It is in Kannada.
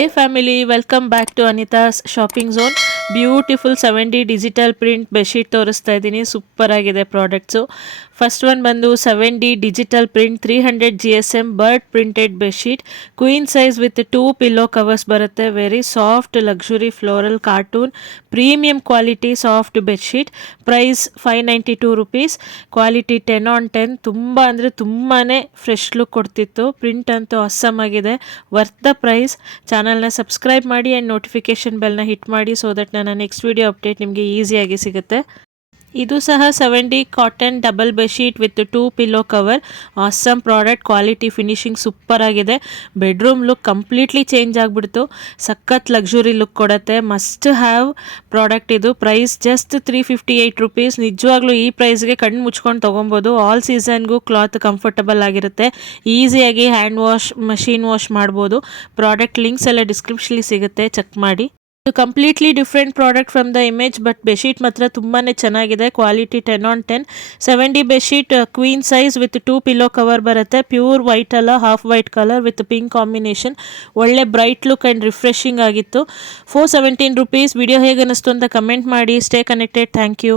Hey family, welcome back to Anita's Shopping Zone. Beautiful 7D digital print bedsheet ತೋರಿಸ್ತಾ ಇದ್ದೀನಿ. ಸೂಪರ್ ಆಗಿದೆ ಪ್ರಾಡಕ್ಟ್ಸು. ಫಸ್ಟ್ ಒನ್ ಬಂದು 7D digital print 300 GSM bird printed bedsheet, queen size with 2 pillow covers ಬರುತ್ತೆ. Very soft luxury floral cartoon premium quality soft bedsheet. Price 592 rupees. Quality 10/10. ತುಂಬ ಅಂದರೆ ತುಂಬಾ ಫ್ರೆಶ್ ಲುಕ್ ಕೊಡ್ತಿತ್ತು. ಪ್ರಿಂಟ್ ಅಂತೂ ಅಸ್ಸಮ್ ಆಗಿದೆ. Worth the price. ಚಾನಲ್ನ ಸಬ್ಸ್ಕ್ರೈಬ್ ಮಾಡಿ ಆ್ಯಂಡ್ ನೋಟಿಫಿಕೇಷನ್ ಬೆಲ್ನ ಹಿಟ್ ಮಾಡಿ ಸೊ ದಟ್ ನನ್ನ ನೆಕ್ಸ್ಟ್ ವಿಡಿಯೋ ಅಪ್ಡೇಟ್ ನಿಮಗೆ ಈಸಿಯಾಗಿ ಸಿಗುತ್ತೆ. ಇದು ಸಹ 7D cotton double bedsheet with 2 pillow cover. Awesome product. Quality finishing super ಆಗಿದೆ. ಬೆಡ್ರೂಮ್ ಲುಕ್ ಕಂಪ್ಲೀಟ್ಲಿ ಚೇಂಜ್ ಆಗಿಬಿಡ್ತು. ಸಖತ್ ಲಕ್ಸುರಿ ಲುಕ್ ಕೊಡುತ್ತೆ. ಮಸ್ಟ್ ಹ್ಯಾವ್ ಪ್ರಾಡಕ್ಟ್ ಇದು. Price just 358 rupees. ನಿಜವಾಗ್ಲೂ ಈ ಪ್ರೈಸ್ಗೆ ಕಣ್ಣು ಮುಚ್ಕೊಂಡು ತೊಗೊಬೋದು. ಆಲ್ ಸೀಸನ್ಗೂ ಕ್ಲಾತ್ ಕಂಫರ್ಟಬಲ್ ಆಗಿರುತ್ತೆ. ಈಸಿಯಾಗಿ ಹ್ಯಾಂಡ್ ವಾಶ್ ಮಷೀನ್ ವಾಶ್ ಮಾಡ್ಬೋದು. ಪ್ರಾಡಕ್ಟ್ ಲಿಂಕ್ಸ್ ಎಲ್ಲ ಡಿಸ್ಕ್ರಿಪ್ಷನ್ಲಿ ಸಿಗುತ್ತೆ, ಚೆಕ್ ಮಾಡಿ. ಇದು completely different product from the image, but bedsheet ಮಾತ್ರ ತುಂಬಾ ಚೆನ್ನಾಗಿದೆ. Quality 10/10. 7D bedsheet queen size with 2 pillow cover ಬರುತ್ತೆ. ಪ್ಯೂರ್ ವೈಟ್ ಅಲ್ಲ, half white colour with pink combination. ಒಳ್ಳೆ ಬ್ರೈಟ್ ಲುಕ್ ಆ್ಯಂಡ್ ರಿಫ್ರೆಶಿಂಗ್ ಆಗಿತ್ತು. 417 ರುಪೀಸ್. ವಿಡಿಯೋ ಹೇಗೆ ಅನ್ನಿಸ್ತು ಅಂತ ಕಮೆಂಟ್ ಮಾಡಿ. Stay connected. Thank you.